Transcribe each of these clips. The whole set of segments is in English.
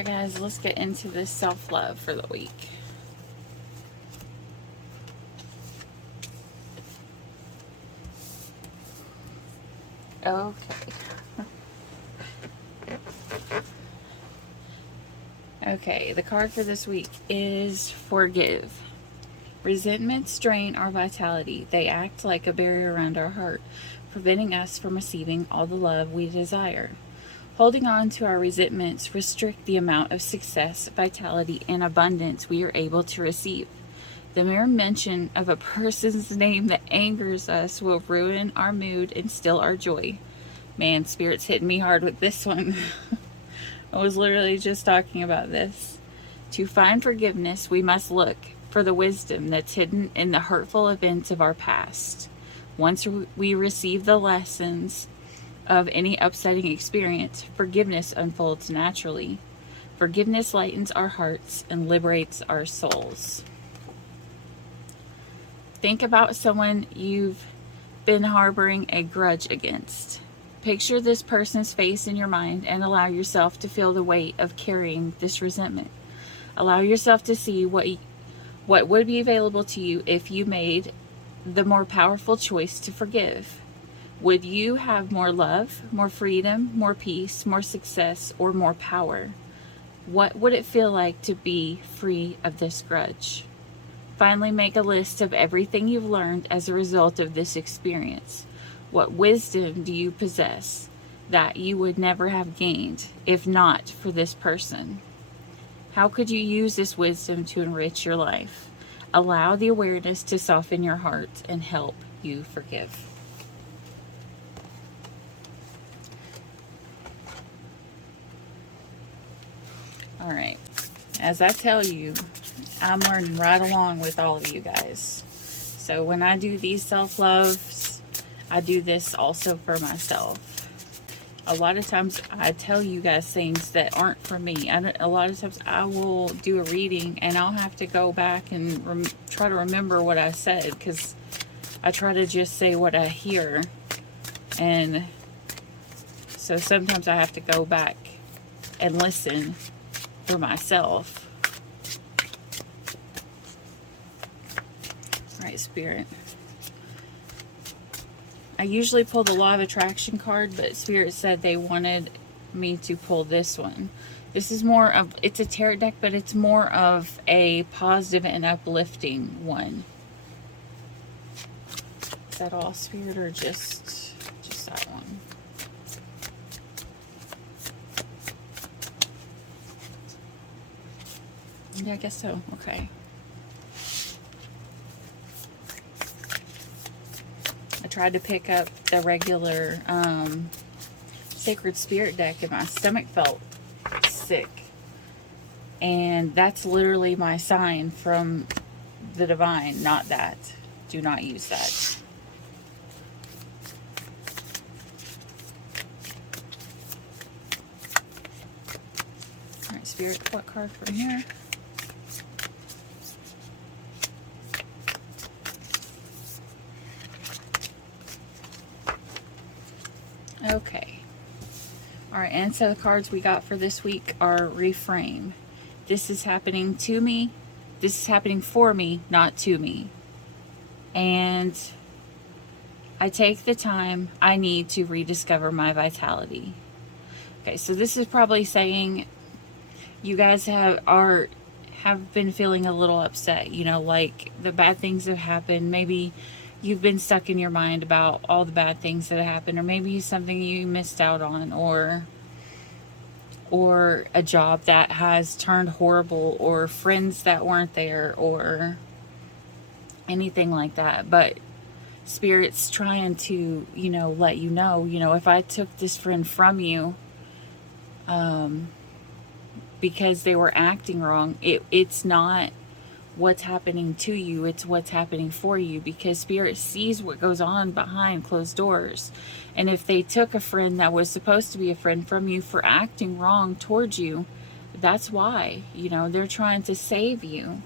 Alright guys, let's get into this self-love for the week. Okay. Okay, the card for this week is Forgive. Resentments drain our vitality. They act like a barrier around our heart, preventing us from receiving all the love we desire. Holding on to our resentments restrict the amount of success, vitality, and abundance we are able to receive. The mere mention of a person's name that angers us will ruin our mood and steal our joy. Man, Spirit's hitting me hard with this one. I was literally just talking about this. To find forgiveness, we must look for the wisdom that's hidden in the hurtful events of our past. Once we receive the lessons of any upsetting experience, forgiveness unfolds naturally. Forgiveness lightens our hearts and liberates our souls. Think about someone you've been harboring a grudge against. Picture this person's face in your mind and allow yourself to feel the weight of carrying this resentment. Allow yourself to see what would be available to you if you made the more powerful choice to forgive. Would you have more love, more freedom, more peace, more success, or more power? What would it feel like to be free of this grudge? Finally, make a list of everything you've learned as a result of this experience. What wisdom do you possess that you would never have gained if not for this person? How could you use this wisdom to enrich your life? Allow the awareness to soften your heart and help you forgive. All right, as I tell you, I'm learning right along with all of you guys. So when I do these self-loves, I do this also for myself. A lot of times I tell you guys things that aren't for me. A lot of times I will do a reading and I'll have to go back and try to remember what I said, because I try to just say what I hear. And so sometimes I have to go back and listen for myself. All right, Spirit. I usually pull the Law of Attraction card, but Spirit said they wanted me to pull this one. This is more of, it's a tarot deck, but it's more of a positive and uplifting one. Is that all, Spirit, or just that one? Yeah, I guess so. Okay. I tried to pick up the regular Sacred Spirit deck and my stomach felt sick. And that's literally my sign from the divine, not that. Do not use that. All right, Spirit, what card from here? Okay. Alright, and so the cards we got for this week are Reframe. This is happening to me. This is happening for me, not to me. And I take the time I need to rediscover my vitality. Okay, so this is probably saying you guys have been feeling a little upset, you know, like the bad things have happened. Maybe you've been stuck in your mind about all the bad things that have happened, or maybe something you missed out on, or a job that has turned horrible, or friends that weren't there, or anything like that. But Spirit's trying to, let you know, if I took this friend from you, because they were acting wrong, it's not what's happening to you, it's what's happening for you, because Spirit sees what goes on behind closed doors. And if they took a friend that was supposed to be a friend from you for acting wrong towards you, that's why, they're trying to save you.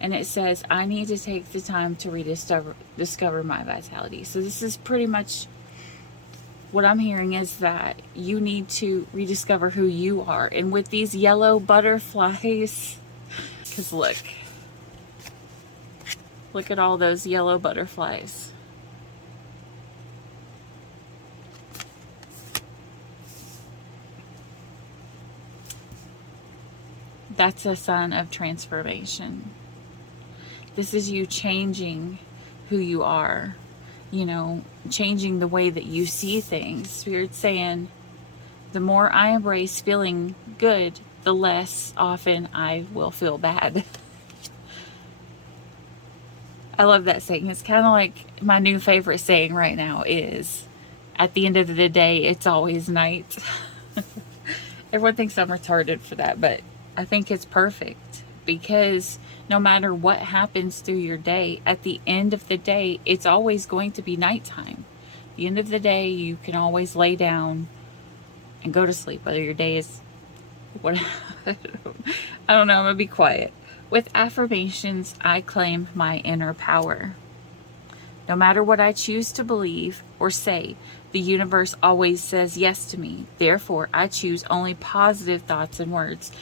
And it says, I need to take the time to rediscover my vitality. So this is pretty much, what I'm hearing is that you need to rediscover who you are. And with these yellow butterflies, because look at all those yellow butterflies. That's a sign of transformation. This is you changing who you are, you know, changing the way that you see things. Spirit's saying, the more I embrace feeling good, the less often I will feel bad. I love that saying. It's kind of like my new favorite saying right now is, at the end of the day, it's always night. Everyone thinks I'm retarded for that, but I think it's perfect, because no matter what happens through your day, at the end of the day, it's always going to be nighttime. At the end of the day, you can always lay down and go to sleep, whether your day is what I don't know, I'm gonna be quiet. With affirmations, I claim my inner power. No matter what I choose to believe or say, the universe always says yes to me. Therefore, I choose only positive thoughts and words.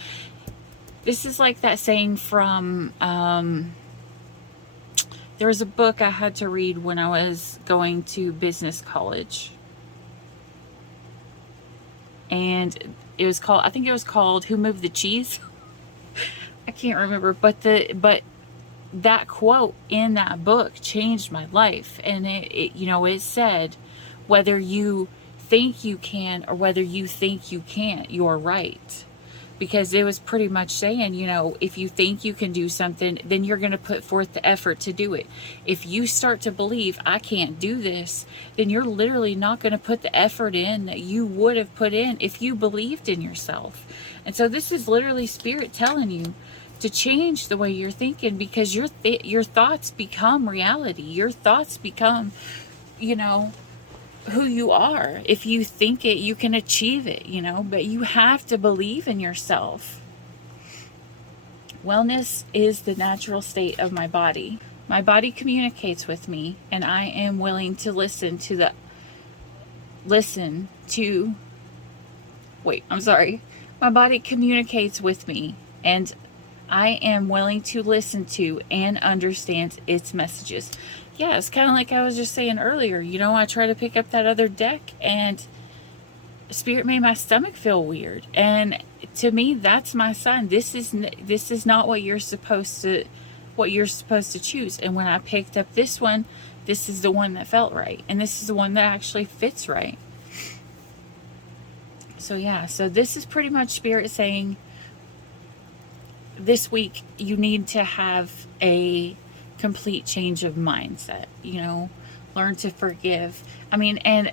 This is like that saying from, there was a book I had to read when I was going to business college. And it was called, I think it was called Who Moved the Cheese? I can't remember, but that quote in that book changed my life. And it you know, it said, whether you think you can or whether you think you can't, you're right. Because it was pretty much saying, you know, if you think you can do something, then you're going to put forth the effort to do it. If you start to believe, I can't do this, then you're literally not going to put the effort in that you would have put in if you believed in yourself. And so this is literally Spirit telling you to change the way you're thinking, because your thoughts become reality. Your thoughts become, you know, who you are. If you think it, you can achieve it, you know, but you have to believe in yourself. Wellness is the natural state of my body. My body communicates with me, and I am willing to My body communicates with me, and I am willing to listen to and understand its messages. Yeah, it's kind of like I was just saying earlier. You know, I tried to pick up that other deck, and Spirit made my stomach feel weird. And to me, that's my sign. This is not what you're supposed to choose. And when I picked up this one, this is the one that felt right, and this is the one that actually fits right. So yeah, so this is pretty much Spirit saying, this week you need to have a complete change of mindset, you know, learn to forgive. I mean, and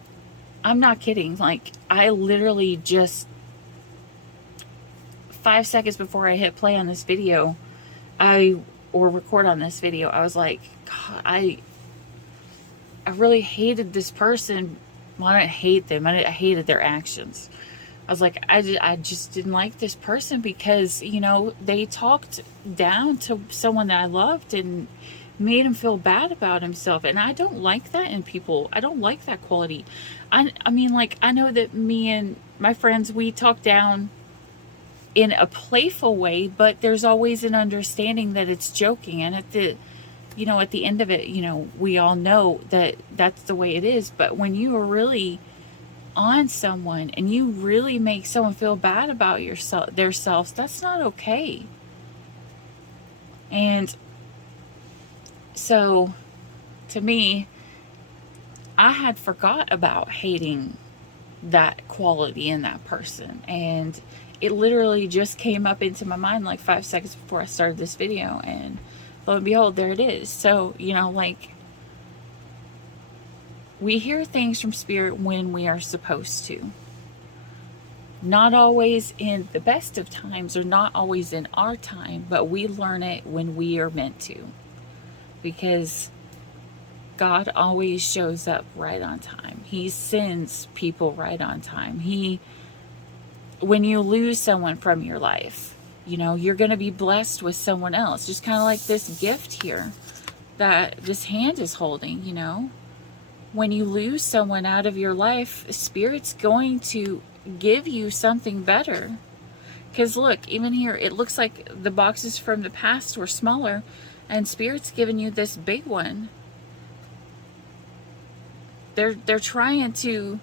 I'm not kidding. Like, I literally just 5 seconds before I hit play on this video, or record on this video, I was like, God, I really hated this person. Well, I didn't hate them. I hated their actions. I was like, I just didn't like this person because, you know, they talked down to someone that I loved and made him feel bad about himself. And I don't like that in people. I don't like that quality. I mean, like, I know that me and my friends, we talk down in a playful way, but there's always an understanding that it's joking. And at the end of it, you know, we all know that that's the way it is. But when you are really on someone and you really make someone feel bad about themselves, that's not okay. And so, to me, I had forgot about hating that quality in that person, and it literally just came up into my mind like 5 seconds before I started this video, and lo and behold, there it is. So, you know, like, we hear things from Spirit when we are supposed to. Not always in the best of times, or not always in our time, but we learn it when we are meant to. Because God always shows up right on time. He sends people right on time. When you lose someone from your life, you know, you're going to be blessed with someone else. Just kind of like this gift here that this hand is holding, you know. when you lose someone out of your life, Spirit's going to give you something better. Because look, even here, it looks like the boxes from the past were smaller, and Spirit's giving you this big one. They're trying to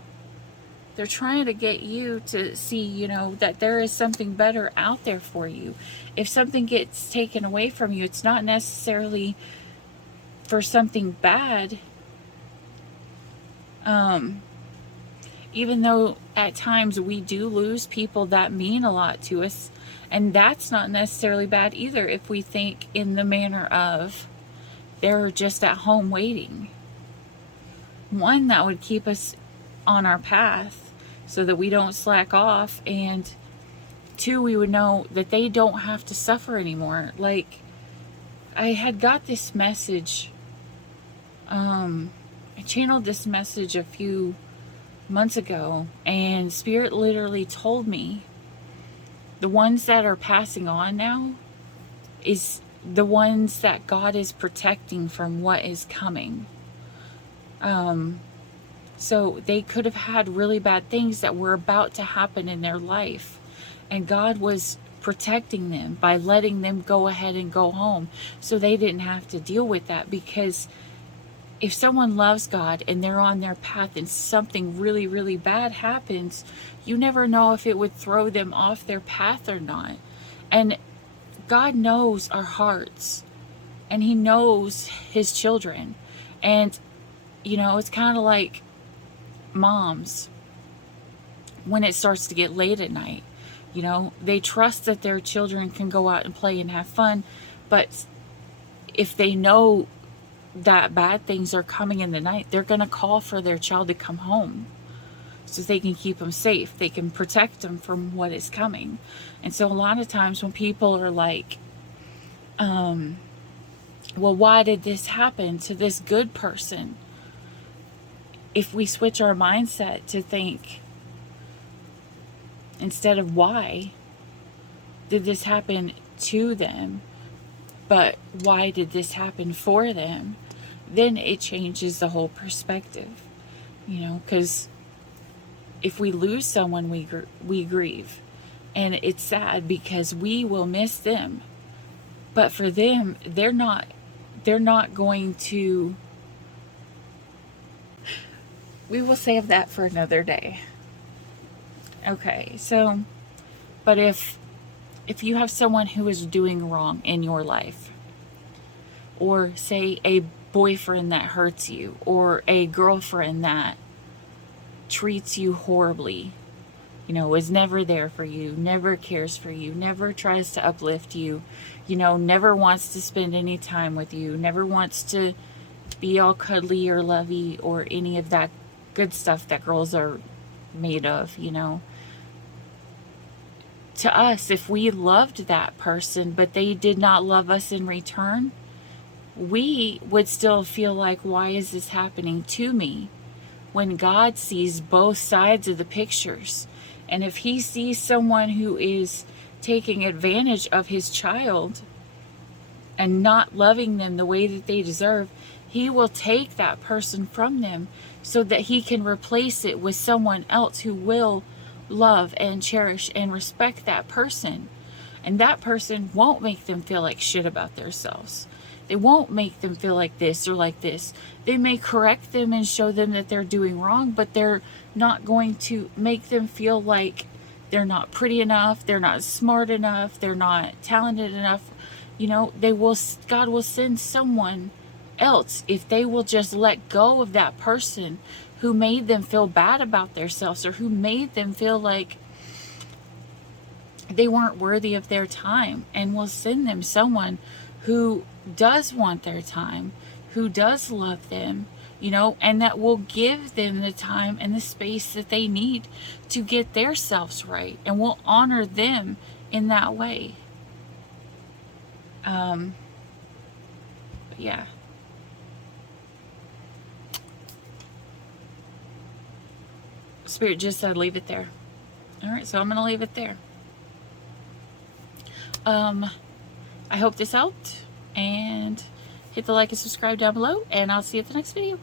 get you to see, you know, that there is something better out there for you. If something gets taken away from you, it's not necessarily for something bad. Even though at times we do lose people that mean a lot to us, and that's not necessarily bad either if we think in the manner of they're just at home waiting. One, that would keep us on our path so that we don't slack off, and two, we would know that they don't have to suffer anymore. Like, I had got this message, I channeled this message a few months ago, and Spirit literally told me the ones that are passing on now is the ones that God is protecting from what is coming. So they could have had really bad things that were about to happen in their life, and God was protecting them by letting them go ahead and go home so they didn't have to deal with that. Because if someone loves God and they're on their path and something really, really bad happens, you never know if it would throw them off their path or not. And God knows our hearts, and He knows His children. And, you know, it's kind of like moms when it starts to get late at night. You know, they trust that their children can go out and play and have fun, but if they know that bad things are coming in the night, they're going to call for their child to come home so they can keep them safe. They can protect them from what is coming. And so a lot of times when people are like, well, why did this happen to this good person? If we switch our mindset to think, instead of why did this happen to them, but why did this happen for them, then it changes the whole perspective. You know, because if we lose someone, we grieve, and it's sad because we will miss them. But for them, they're not going to. We will save that for another day. Okay, so, but if you have someone who is doing wrong in your life, or say a boyfriend that hurts you, or a girlfriend that treats you horribly, you know, is never there for you, never cares for you, never tries to uplift you, you know, never wants to spend any time with you, never wants to be all cuddly or lovey or any of that good stuff that girls are made of, you know. To us, if we loved that person but they did not love us in return, we would still feel like, why is this happening to me? When God sees both sides of the pictures, and if He sees someone who is taking advantage of His child and not loving them the way that they deserve, He will take that person from them so that He can replace it with someone else who will love and cherish and respect that person. And that person won't make them feel like shit about themselves. They won't make them feel like this or like this. They may correct them and show them that they're doing wrong, but they're not going to make them feel like they're not pretty enough, they're not smart enough, they're not talented enough. You know, God will send someone else if they will just let go of that person who made them feel bad about themselves, or who made them feel like they weren't worthy of their time, and will send them someone who does want their time, who does love them, you know, and that will give them the time and the space that they need to get their selves right, and will honor them in that way. But yeah. Spirit just said leave it there. Alright, so I'm going to leave it there. I hope this helped, and hit the like and subscribe down below, and I'll see you at the next video.